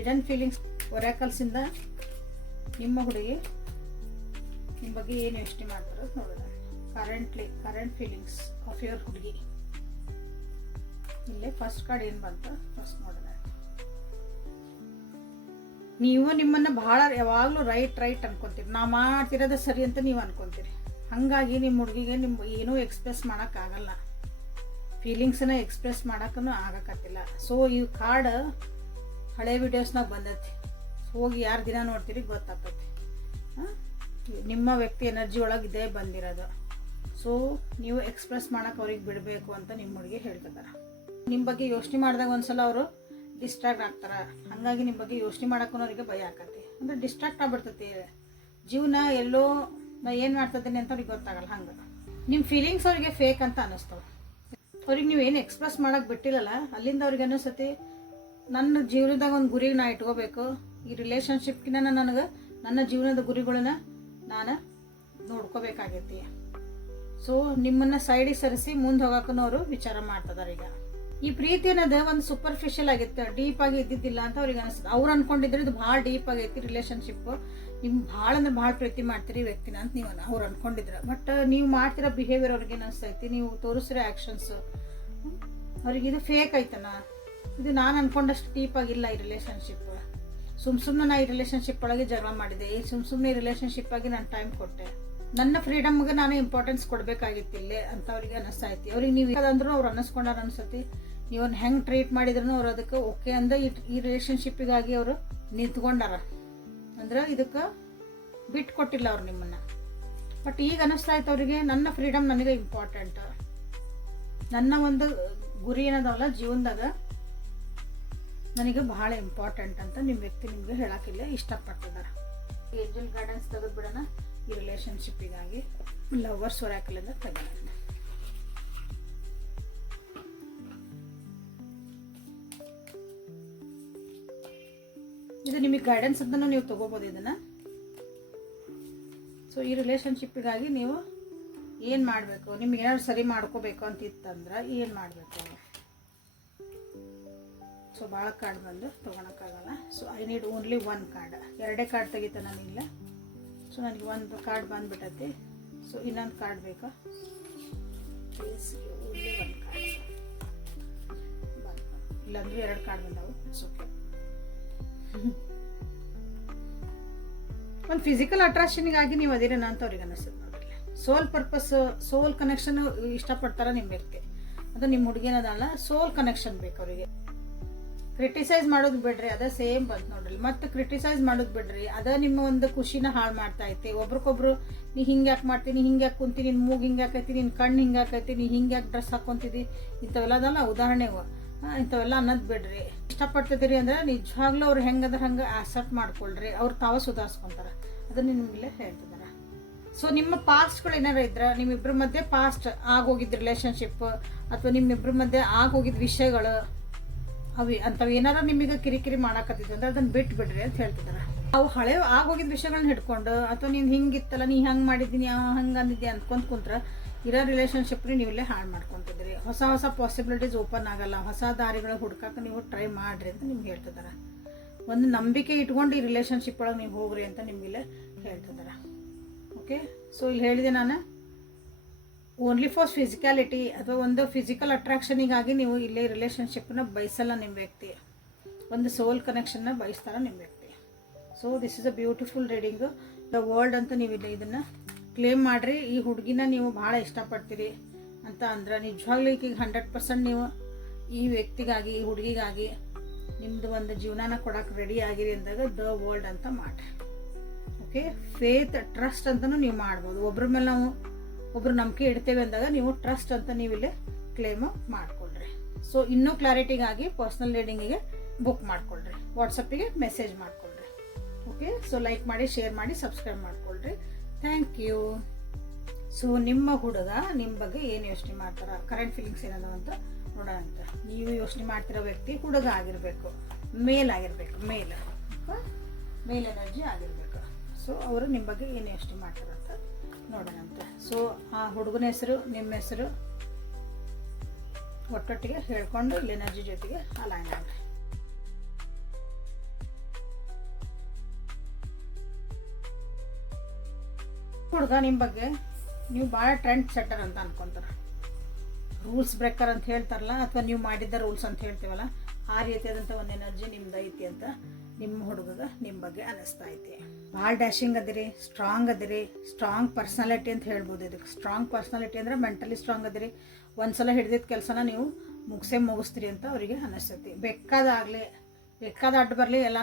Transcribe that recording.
Hidden feelings ಒರಾಕಲ್ಸಿಂದ ನಿಮ್ಮ ಹುಡುಗಿ ನಿಮ್ಮ ಬಗ್ಗೆ ಏನು ಯೋಚನೆ ಮಾಡ್ತಾರೋ ನೋಡೋಣ. ಕರೆಂಟ್ ಫೀಲಿಂಗ್ಸ್ ಆಫ್ ಯುವರ್ ಹುಡುಗಿ. ಇಲ್ಲೇ ಫಸ್ಟ್ ಕಾರ್ಡ್ ಏನು ಬಂತು ಫಸ್ಟ್ ನೋಡೋಣ. ನೀವು ನಿಮ್ಮನ್ನ ಬಹಳ ಯಾವಾಗಲೂ ರೈಟ್ ಅನ್ಕೊಂತೀರಿ. ನಾ ಮಾಡ್ತಿರೋದು ಸರಿ ಅಂತ ನೀವು ಅನ್ಕೊಂತೀರಿ. ಹಾಗಾಗಿ ನಿಮ್ಮ ಹುಡುಗಿಗೆ ನಿಮ್ಮ ಏನೂ ಎಕ್ಸ್ಪ್ರೆಸ್ ಮಾಡೋಕ್ಕಾಗಲ್ಲ, ಫೀಲಿಂಗ್ಸನ್ನ ಎಕ್ಸ್ಪ್ರೆಸ್ ಮಾಡೋಕ್ಕೂ ಆಗಕತ್ತಿಲ್ಲ. ಸೊ ಈ ಕಾರ್ಡ್ ಹಳೆ ವಿಡಿಯೋಸ್ನಾಗ ಬಂದೈತಿ, ಹೋಗಿ ಯಾರು ದಿನ ನೋಡ್ತೀರಿ ಗೊತ್ತಾಗ್ತೈತಿ. ನಿಮ್ಮ ವ್ಯಕ್ತಿ ಎನರ್ಜಿ ಒಳಗೆ ಇದೇ ಬಂದಿರೋದು. ಸೊ ನೀವು ಎಕ್ಸ್ಪ್ರೆಸ್ ಮಾಡೋಕೆ ಅವ್ರಿಗೆ ಬಿಡಬೇಕು ಅಂತ ನಿಮ್ಮ ಹುಡುಗಿ ಹೇಳ್ತಿದ್ದಾರೆ. ನಿಮ್ಮ ಬಗ್ಗೆ ಯೋಚನೆ ಮಾಡಿದಾಗ ಒಂದ್ಸಲ ಅವರು ಡಿಸ್ಟ್ರಾಕ್ಟ್ ಆಗ್ತಾರೆ. ಹಾಗಾಗಿ ನಿಮ್ಮ ಬಗ್ಗೆ ಯೋಚನೆ ಮಾಡೋಕ್ಕೂ ಅವರಿಗೆ ಭಯ ಆಕತಿ, ಅಂದರೆ ಡಿಸ್ಟ್ರಾಕ್ಟ್ ಆಗ್ಬಿಡ್ತೈತಿ ಜೀವನ. ಎಲ್ಲೋ ನಾ ಏನು ಮಾಡ್ತಿದ್ದೀನಿ ಅಂತ ಅವ್ರಿಗೆ ಗೊತ್ತಾಗಲ್ಲ. ಹಂಗೆ ನಿಮ್ಮ ಫೀಲಿಂಗ್ಸ್ ಅವ್ರಿಗೆ ಫೇಕ್ ಅಂತ ಅನ್ನಿಸ್ತವೆ. ಅವ್ರಿಗೆ ನೀವು ಏನು ಎಕ್ಸ್ಪ್ರೆಸ್ ಮಾಡೋಕೆ ಬಿಟ್ಟಿಲ್ಲಲ್ಲ, ಅಲ್ಲಿಂದ ಅವ್ರಿಗೆ ಅನ್ನಿಸ್ತತಿ ನನ್ನ ಜೀವನದಾಗ ಒಂದು ಗುರಿಗೆ ನಾ ಇಟ್ಕೋಬೇಕು. ಈ ರಿಲೇಷನ್ಶಿಪ್ಗಿನ ನನಗೆ ನನ್ನ ಜೀವನದ ಗುರಿಗಳನ್ನ ನಾನು ನೋಡ್ಕೋಬೇಕಾಗೈತಿ. ಸೊ ನಿಮ್ಮನ್ನು ಸೈಡಿಗೆ ಸರಿಸಿ ಮುಂದೆ ಹೋಗೋಕ್ಕೂ ಅವರು ವಿಚಾರ ಮಾಡ್ತಿದ್ದಾರೆ. ಈಗ ಈ ಪ್ರೀತಿ ಅನ್ನೋದು ಒಂದು ಸೂಪರ್ಫಿಷಿಯಲ್ ಆಗಿತ್ತು, ಡೀಪ್ ಆಗಿ ಇದ್ದಿದ್ದಿಲ್ಲ ಅಂತ ಅವ್ರಿಗೆ ಅನಿಸ್ತದೆ. ಅವ್ರು ಅನ್ಕೊಂಡಿದ್ರೆ ಇದು ಭಾಳ ಡೀಪ್ ಆಗೈತಿ ರಿಲೇಷನ್ಶಿಪ್, ನಿಮ್ಗೆ ಭಾಳ ಅಂದ್ರೆ ಭಾಳ ಪ್ರೀತಿ ಮಾಡ್ತೀರಿ ವ್ಯಕ್ತಿನ ಅಂತ ನೀವು ಅವ್ರು ಅನ್ಕೊಂಡಿದ್ರೆ. ಬಟ್ ನೀವು ಮಾಡ್ತಿರೋ ಬಿಹೇವಿಯರ್ ಅವ್ರಿಗೆ ಅನಿಸ್ತೈತಿ, ನೀವು ತೋರಿಸಿರೋ ಆ್ಯಕ್ಷನ್ಸ್ ಅವ್ರಿಗೆ ಇದು ಫೇಕ್ ಐತನ, ಇದು ನಾನು ಅನ್ಕೊಂಡಷ್ಟು ಡೀಪ್ ಆಗಿಲ್ಲ ಈ ರಿಲೇಷನ್ಶಿಪ್. ಸುಮ್ಮನೆ ನಾ ಈ ರಿಲೇಷನ್ಶಿಪ್ ಒಳಗೆ ಜಗಳ ಮಾಡಿದೆ, ಸುಮ್ಮನೆ ಈ ರಿಲೇಷನ್ಶಿಪ್ ಆಗಿ ನಾನು ಟೈಮ್ ಕೊಟ್ಟೆ, ನನ್ನ ಫ್ರೀಡಮ್ಗೆ ನಾನು ಇಂಪಾರ್ಟೆನ್ಸ್ ಕೊಡಬೇಕಾಗಿತ್ತಿಲ್ಲೇ ಅಂತ ಅವ್ರಿಗೆ ಅನಿಸ್ತೈತಿ. ಅವ್ರಿಗೆ ನೀವು ಅದಂದ್ರೂ ಅವ್ರು ಅನ್ನಿಸ್ಕೊಂಡಾರ ಅನಿಸ್ತೈತಿ. ನೀವನ್ನ ಹೆಂಗೆ ಟ್ರೀಟ್ ಮಾಡಿದ್ರು ಅವ್ರು ಅದಕ್ಕೆ ಓಕೆ ಅಂದ್ರೆ ಈ ರಿಲೇಷನ್ಶಿಪ್ಪಿಗಾಗಿ ಅವರು ನಿಂತ್ಕೊಂಡಾರ, ಅಂದ್ರೆ ಇದಕ್ಕೆ ಬಿಟ್ಟು ಕೊಟ್ಟಿಲ್ಲ ಅವ್ರು ನಿಮ್ಮನ್ನ. ಬಟ್ ಈಗ ಅನಿಸ್ತಾ ಇತ್ತು ಅವರಿಗೆ ನನ್ನ ಫ್ರೀಡಮ್ ನನಗೆ ಇಂಪಾರ್ಟೆಂಟ್, ನನ್ನ ಒಂದು ಗುರಿ ಏನದವಲ್ಲ ಜೀವನದಾಗ ನನಗೆ ಬಹಳ ಇಂಪಾರ್ಟೆಂಟ್ ಅಂತ ನಿಮ್ಮ ವ್ಯಕ್ತಿ ನಿಮಗೆ ಹೇಳಕ್ಕಿಲ್ಲ ಇಷ್ಟಪಟ್ಟಿದ್ದಾರೆ. ಏಂಜಲ್ ಗೈಡೆನ್ಸ್ ತೆಗೆದು ಬಿಡೋಣ ಈ ರಿಲೇಷನ್ಶಿಪ್ಪಿಗಾಗಿ. ಲವರ್ಸ್ ಒರಾಕಲಿಂದ ತೆಗೆಯೋಣ. ಇದು ನಿಮಗೆ ಗೈಡೆನ್ಸ್ ಅಂತ ನೀವು ತಗೋಬೋದು ಇದನ್ನ. ಸೊ ಈ ರಿಲೇಷನ್ಶಿಪ್ಪಿಗಾಗಿ ನೀವು ಏನು ಮಾಡಬೇಕು, ನಿಮ್ಗೆ ಏನಾದ್ರು ಸರಿ ಮಾಡ್ಕೋಬೇಕು ಅಂತ ಇತ್ತಂದ್ರೆ ಏನು ಮಾಡಬೇಕು. ಸೊ ಭಾಳ ಕಾರ್ಡ್ ಬಂದು ತೊಗೊಳಕ್ಕಾಗಲ್ಲ. So I need only one card. ಎರಡೇ ಕಾರ್ಡ್ ತೆಗಿತೆ ನಾನಿಲ್ಲ. ಸೊ ನನಗೆ ಒಂದು ಕಾರ್ಡ್ ಬಂದ್ಬಿಟ್ಟೈತಿ. ಸೊ ಇನ್ನೊಂದು ಕಾರ್ಡ್ ಬೇಕಾ? Please only one card. ಇಲ್ಲಾಂದ್ರೆ ಎರಡು ಕಾರ್ಡ್ ಬಂದವು. It's okay. ಒಂದು ಫಿಸಿಕಲ್ ಅಟ್ರಾಕ್ಷನ್ಗಾಗಿ ನೀವು ಅದಿರೇನ ಅಂತ ಅವ್ರಿಗೆ ಅನಿಸ್ತದೆ ನೋಡ್ರಿ. ಸೋಲ್ ಪರ್ಪಸ್, ಸೋಲ್ ಕನೆಕ್ಷನ್ ಇಷ್ಟಪಡ್ತಾರ ನಿಮ್ಮ ವ್ಯಕ್ತಿ. ಅದು ನಿಮ್ಮ ಹುಡುಗಿನದಲ್ಲ, ಸೋಲ್ ಕನೆಕ್ಷನ್ ಬೇಕು ಅವರಿಗೆ. ಕ್ರಿಟಿಸೈಸ್ ಮಾಡೋದು ಬಿಡ್ರಿ, ಅದ ಸೇಮ್ ಬಂತು ನೋಡ್ರಿ. ಮತ್ತೆ ಕ್ರಿಟಿಸೈಸ್ ಮಾಡೋದು ಬಿಡ್ರಿ, ಅದ ನಿಮ್ಮ ಒಂದು ಖುಷಿನ ಹಾಳು ಮಾಡ್ತಾ ಐತಿ. ಒಬ್ರಿಗೊಬ್ರು ನೀ ಹಿಂಗೆ ಯಾಕೆ ಮಾಡ್ತೀನಿ, ಹಿಂಗೆ ಯಾಕೆ ಕುಂತೀನಿ, ನಿನ್ನ ಮೂಗು ಹಿಂಗೆ ಹಾಕೈತಿ, ನಿನ್ನ ಕಣ್ಣು ಹಿಂಗೆ ಹಾಕೈತಿ, ನೀ ಹಿಂಗೆ ಯಾಕೆ ಡ್ರೆಸ್ ಹಾಕೊಂತಿದ್ದಿ, ಇಂಥವೆಲ್ಲ ಅದಲ್ಲ ಉದಾಹರಣೆವು. ಇಂಥವೆಲ್ಲ ಅನ್ನೋದು ಬಿಡ್ರಿ. ಇಷ್ಟಪಡ್ತಿದ್ದೀರಿ ಅಂದ್ರೆ ನಿಜವಾಗ್ಲೂ ಅವ್ರು ಹೆಂಗಂದ್ರೆ ಹಂಗೆ ಆಕ್ಸೆಪ್ಟ್ ಮಾಡ್ಕೊಳ್ರಿ. ಅವ್ರು ತಾವ ಸುಧಾರಿಸ್ಕೊಂತಾರೆ. ಅದನ್ನು ನಿಮ್ಗೆ ಹೇಳ್ತಿದ್ದಾರೆ. ಸೊ ನಿಮ್ಮ ಪಾಸ್ಟ್ಗಳು ಏನಾರು ಇದ್ರೆ, ನಿಮ್ಮಿಬ್ಬರ ಮಧ್ಯೆ ಪಾಸ್ಟ್ ಆಗೋಗಿದ್ದ ರಿಲೇಷನ್ಶಿಪ್ ಅಥವಾ ನಿಮ್ಮಿಬ್ಬರ ಮಧ್ಯೆ ಆಗೋಗಿದ್ದ ವಿಷಯಗಳು ಅಂಥವು ಏನಾರು ನಿಮಗೆ ಕಿರಿಕಿರಿ ಮಾಡಾಕತ್ತಿದ್ದು ಅಂದ್ರೆ ಅದನ್ನ ಬಿಟ್ಟು ಬಿಡ್ರಿ ಅಂತ ಹೇಳ್ತಿದ್ದಾರೆ. ಅವು ಹಳೆ ಆಗೋಗಿದ್ದ ವಿಷಯಗಳನ್ನ ಹಿಡ್ಕೊಂಡು ಅಥವಾ ನೀನು ಹಿಂಗಿತ್ತಲ್ಲ, ನೀ ಹಂಗೆ ಮಾಡಿದ್ದೀನಿ, ಹಂಗೆ ಅಂದಿದ್ದೆ ಅಂದ್ಕೊಂತ ಕುಂತ್ರ ಇರೋ ರಿಲೇಷನ್ಶಿಪ್ನ ನೀವಲ್ಲೇ ಹಾಳು ಮಾಡ್ಕೊತಿದ್ರಿ. ಹೊಸ ಹೊಸ ಪಾಸಿಬಿಲಿಟೀಸ್ ಓಪನ್ ಆಗಲ್ಲ. ಹೊಸ ದಾರಿಗಳು ಹುಡ್ಕಕ್ಕೆ ನೀವು ಟ್ರೈ ಮಾಡಿರಿ ಅಂತ ನಿಮ್ಗೆ ಹೇಳ್ತಿದ್ದಾರೆ. ಒಂದು ನಂಬಿಕೆ ಇಟ್ಕೊಂಡು ಈ ರಿಲೇಷನ್ಶಿಪ್ ಒಳಗೆ ನೀವು ಹೋಗ್ರಿ ಅಂತ ನಿಮಗಿಲ್ಲೇ ಹೇಳ್ತಿದ್ದಾರೆ. ಓಕೆ. ಸೊ ಇಲ್ಲಿ ಹೇಳಿದೆ ನಾನು, ಓನ್ಲಿ ಫಾರ್ ಫಿಸಿಕ್ಯಾಲಿಟಿ ಅಥವಾ ಒಂದು ಫಿಸಿಕಲ್ ಅಟ್ರಾಕ್ಷನಿಗಾಗಿ ನೀವು ಇಲ್ಲೇ ರಿಲೇಷನ್ಶಿಪ್ನ ಬಯಸಲ್ಲ ನಿಮ್ಮ ವ್ಯಕ್ತಿ. ಒಂದು ಸೋಲ್ ಕನೆಕ್ಷನ್ನ ಬಯಸ್ತಾರ ನಿಮ್ಮ ವ್ಯಕ್ತಿ. So this is a beautiful reading. The world ಅಂತ ನೀವು ಇದನ್ನು ಕ್ಲೇಮ್ ಮಾಡಿರಿ. ಈ ಹುಡುಗಿನ ನೀವು ಭಾಳ ಇಷ್ಟಪಡ್ತೀರಿ ಅಂತ ಅಂದ್ರೆ ನಿಜವಾಗ್ಲೂ ಈಗ 100% ನೀವು ಈ ವ್ಯಕ್ತಿಗಾಗಿ, ಈ ಹುಡುಗಿಗಾಗಿ ನಿಮ್ಮದು ಒಂದು ಜೀವನನ ಕೊಡೋಕೆ ರೆಡಿ ಆಗಿರಿ ಅಂದಾಗ ದ ವರ್ಲ್ಡ್ ಅಂತ ಮಾಡಿರಿ. ಓಕೆ. ಫೇತ್, ಟ್ರಸ್ಟ್ ಅಂತಲೂ ನೀವು ಮಾಡ್ಬೋದು. ಒಬ್ಬರ ಮೇಲೆ ನಾವು ಒಬ್ರು ನಂಬಿಕೆ ಇಡ್ತೇವೆ ಅಂದಾಗ ನೀವು ಟ್ರಸ್ಟ್ ಅಂತ ನೀವು ಇಲ್ಲಿ ಕ್ಲೇಮ್ ಮಾಡ್ಕೊಳ್ರಿ. ಸೊ ಇನ್ನೂ ಕ್ಲಾರಿಟಿಗಾಗಿ ಪರ್ಸ್ನಲ್ ರೀಡಿಂಗಿಗೆ ಬುಕ್ ಮಾಡ್ಕೊಳ್ರಿ, ವಾಟ್ಸಪ್ಪಿಗೆ ಮೆಸೇಜ್ ಮಾಡ್ಕೊಳ್ರಿ. ಓಕೆ. ಸೊ ಲೈಕ್ ಮಾಡಿ, ಶೇರ್ ಮಾಡಿ, ಸಬ್ಸ್ಕ್ರೈಬ್ ಮಾಡ್ಕೊಳ್ರಿ. Thank you. ಸೊ ನಿಮ್ಮ ಹುಡುಗ ನಿಮ್ಮ ಬಗ್ಗೆ ಏನು ಯೋಚನೆ ಮಾಡ್ತಾರ, ಕರೆಂಟ್ ಫೀಲಿಂಗ್ಸ್ ಏನದ ಅಂತ ನೋಡೋಣ ಅಂತ. ನೀವು ಯೋಚನೆ ಮಾಡ್ತಿರೋ ವ್ಯಕ್ತಿ ಹುಡುಗ ಆಗಿರಬೇಕು, ಮೇಲ್ ಆಗಿರಬೇಕು, ಮೇಲ್ ಎನರ್ಜಿ ಆಗಿರಬೇಕು. ಸೊ ಅವರು ನಿಮ್ಮ ಬಗ್ಗೆ ಏನು ಯೋಚನೆ ಮಾಡ್ತಾರಂತ ನೋಡೋಣಂತೆ. ಸೊ ಆ ಹುಡುಗನ ಹೆಸರು, ನಿಮ್ಮ ಹೆಸರು ಒಟ್ಟೊಟ್ಟಿಗೆ ಹೇಳ್ಕೊಂಡು ಇಲ್ಲಿ ಎನರ್ಜಿ ಜೊತೆಗೆ ಅಲೈನ್ ಆಗ್ರಿ. ಹುಡುಗ ನಿಮ್ಮ ಬಗ್ಗೆ ನೀವು ಭಾಳ ಟ್ರೆಂಡ್ ಸೆಟ್ಟರ್ ಅಂತ ಅನ್ಕೊತಾರೆ, ರೂಲ್ಸ್ ಬ್ರೇಕರ್ ಅಂತ ಹೇಳ್ತಾರಲ್ಲ, ಅಥವಾ ನೀವು ಮಾಡಿದ್ದ ರೂಲ್ಸ್ ಅಂತ ಹೇಳ್ತೀವಲ್ಲ, ಆ ರೀತಿಯಾದಂಥ ಒಂದು ಎನರ್ಜಿ ನಿಮ್ದು ಐತಿ ಅಂತ ನಿಮ್ಮ ಹುಡುಗಗೆ ನಿಮ್ಮ ಬಗ್ಗೆ ಅನ್ನಿಸ್ತಾ ಐತಿ. ಭಾಳ ಡ್ಯಾಶಿಂಗ್ ಅದಿರಿ, ಸ್ಟ್ರಾಂಗ್ ಅದಿರಿ, ಸ್ಟ್ರಾಂಗ್ ಪರ್ಸ್ನಾಲಿಟಿ ಅಂತ ಹೇಳ್ಬೋದು. ಇದಕ್ಕೆ ಸ್ಟ್ರಾಂಗ್ ಪರ್ಸ್ನಾಲಿಟಿ ಅಂದರೆ ಮೆಂಟಲಿ ಸ್ಟ್ರಾಂಗ್ ಅದಿರಿ. ಒಂದ್ಸಲ ಹಿಡಿದಿದ್ದ ಕೆಲಸನ ನೀವು ಮುಗಿಸ್ತೀರಿ ಅಂತ ಅವರಿಗೆ ಅನ್ನಿಸ್ತೈತಿ. ಬೇಕಾದ ಅಡ್ಡ ಬರಲಿ ಎಲ್ಲ